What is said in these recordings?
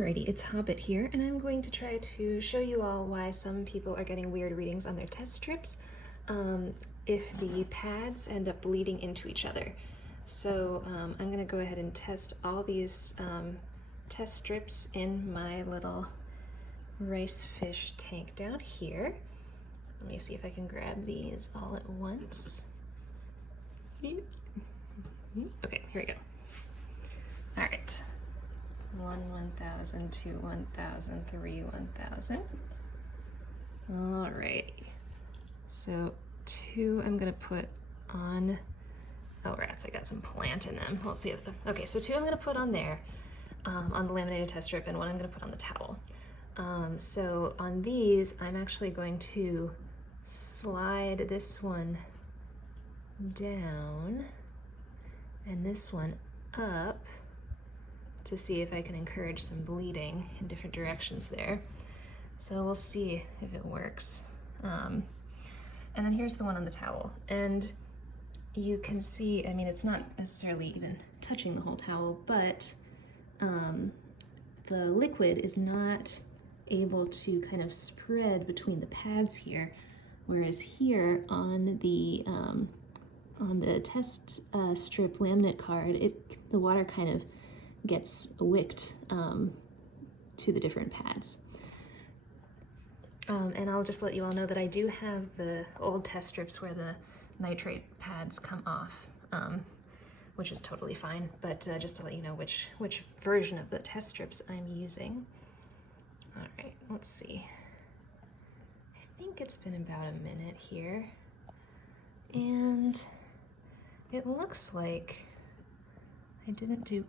Alrighty, it's Hobbit here, and I'm going to try to show you all why some people are getting weird readings on their test strips if the pads end up bleeding into each other. So I'm going to go ahead and test all these test strips in my little rice fish tank down here. Let me see if I can grab these all at once. Okay, here we go. All right. 1,000, 2, 1,000, 3, 1,000. Alrighty. So 2 I'm gonna put on, oh rats, I got some plant in them. Let's see if okay, so 2 I'm gonna put on there, on the laminated test strip, and 1 I'm gonna put on the towel. So on these, I'm actually going to slide this one down and this one up to see if I can encourage some bleeding in different directions there. So we'll see if it works. And then here's the one on the towel. And you can see, I mean, it's not necessarily even touching the whole towel, but the liquid is not able to kind of spread between the pads here, whereas here on the test strip laminate card, the water kind of gets wicked to the different pads. And I'll just let you all know that I do have the old test strips where the nitrate pads come off, which is totally fine, but just to let you know which version of the test strips I'm using. All right, let's see. I think it's been about a minute here, and it looks like I didn't do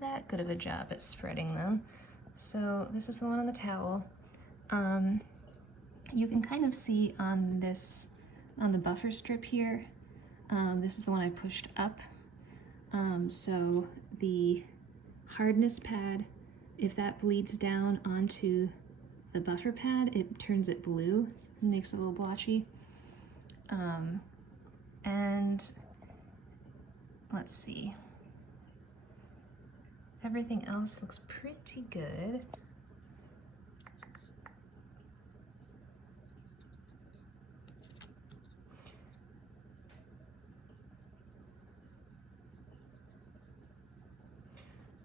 that good of a job at spreading them. So this is the one on the towel. You can kind of see on the buffer strip here, this is the one I pushed up. So the hardness pad, if that bleeds down onto the buffer pad, it turns it blue, it makes it a little blotchy. And let's see. Everything else looks pretty good.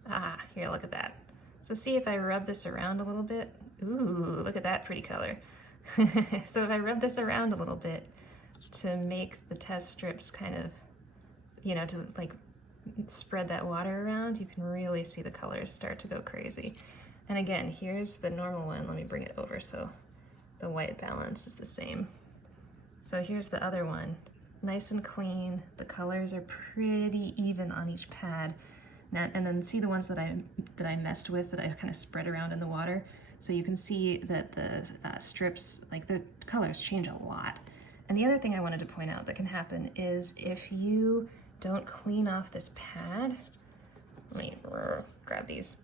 Ah, here, look at that. So see if I rub this around a little bit. Ooh, look at that pretty color. So if I rub this around a little bit to make the test strips kind of, you know, to like spread that water around, you can really see the colors start to go crazy. And again, here's the normal one. Let me bring it over so the white balance is the same. So here's the other one, nice and clean. The colors are pretty even on each pad. Now, and then see the ones that I messed with, that I kind of spread around in the water. So you can see that the strips, like the colors change a lot. And the other thing I wanted to point out that can happen is if you don't clean off this pad, let me grab these.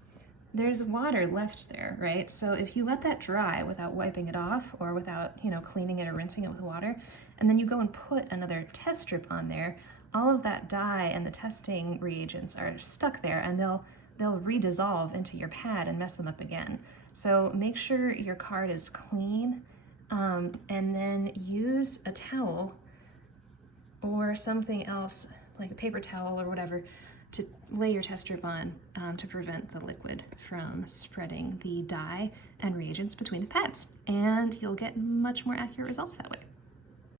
There's water left there, right? So if you let that dry without wiping it off or without, you know, cleaning it or rinsing it with water, and then you go and put another test strip on there, all of that dye and the testing reagents are stuck there, and they'll redissolve into your pad and mess them up again. So make sure your card is clean, and then use a towel or something else, like a paper towel or whatever, to lay your test strip on to prevent the liquid from spreading the dye and reagents between the pads. And you'll get much more accurate results that way.